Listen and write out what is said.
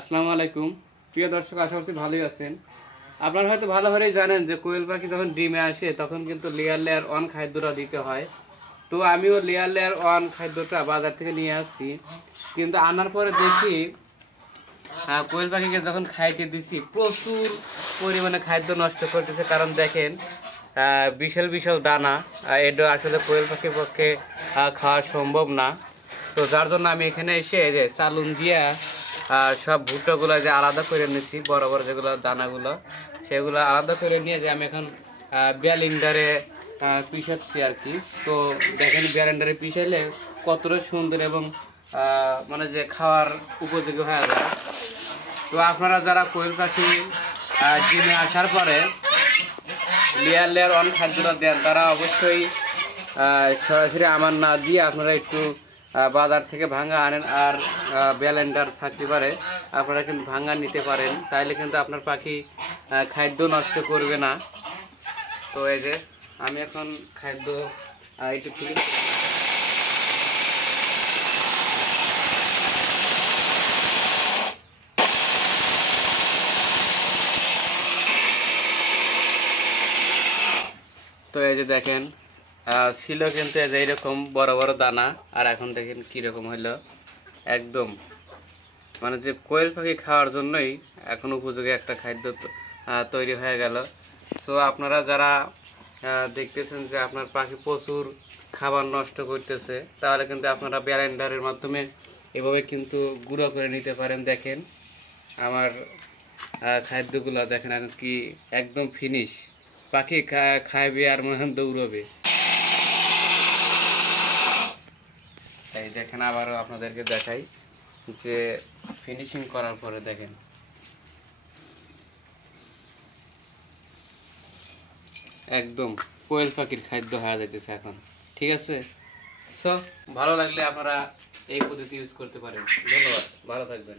আসসালামু আলাইকুম প্রিয় দর্শক, আশা করছি ভালোই আছেন। আপনারা হয়তো ভালোভাবেই জানেন যে কোয়েল পাখি যখন ডিমে আসে তখন কিন্তু লেয়ার ওয়ান খাদ্যটা দিতে হয়। তো আমিও লেয়ার ওয়ান খাদ্যটা বাজার থেকে নিয়ে আসছি, কিন্তু আনার পরে দেখি কোয়েল পাখিকে যখন খাইতে দিছি প্রচুর পরিমাণে খাদ্য নষ্ট করতেছে। কারণ দেখেন বিশাল বিশাল দানা, এটা আসলে কোয়েল পাখির পক্ষে খাওয়া সম্ভব না। তো যার জন্য আমি এখানে এসে যে চালুন দিয়া সব ভুট্টাগুলো যে আলাদা করে নিয়েছি, বড় বড় যেগুলো দানাগুলো সেগুলো আলাদা করে নিয়ে যে আমি এখন ব্যালেন্ডারে পিষাচ্ছি আর কি। তো দেখেন ব্যালেন্ডারে পিষাইলে কতটা সুন্দর এবং মানে যে খাওয়ার উপযোগী হয়ে যায়। তো আপনারা যারা কোয়েল পাখি ডিমে আসার পরে লেয়ার ওয়ান খাদ্যটা দেন, তারা অবশ্যই সরাসরি আমার না দিয়ে আপনারা একটু বাজার থেকে ভাঙা আনেন। আর ব্যালেন্ডার থাকতে পারে, আপনারা কিন্তু ভাঙা নিতে পারেন, তাইলে কিন্তু আপনার পাখি খাদ্য নষ্ট করবে না। তো এই যে আমি এখন খাদ্য একটু ঠিক তো এই যে দেখেন ছিল কিন্তু এইরকম বড় বড় দানা, আর এখন দেখেন কীরকম হইলো। একদম মানে যে কোয়েল পাখি খাওয়ার জন্যই এখন উপযোগী একটা খাদ্য তৈরি হয়ে গেল। সো আপনারা যারা দেখতেছেন যে আপনার পাখি প্রচুর খাবার নষ্ট করতেছে, তাহলে কিন্তু আপনারা ব্যালেন্ডারের মাধ্যমে এভাবে কিন্তু গুঁড়ো করে নিতে পারেন। দেখেন আমার খাদ্যগুলো দেখেন এখন কি একদম ফিনিশ, পাখি খাইবে আর মনে দৌড়বে। এই দেখেন আবারও আপনাদেরকে দেখাই যে ফিনিশিং করার পরে দেখেন একদম কোয়েল পাখির খাদ্য হয়ে যাইতেছে এখন। ঠিক আছে, সো ভালো লাগলে আপনারা এই পদ্ধতি ইউজ করতে পারেন। ধন্যবাদ, ভালো থাকবেন।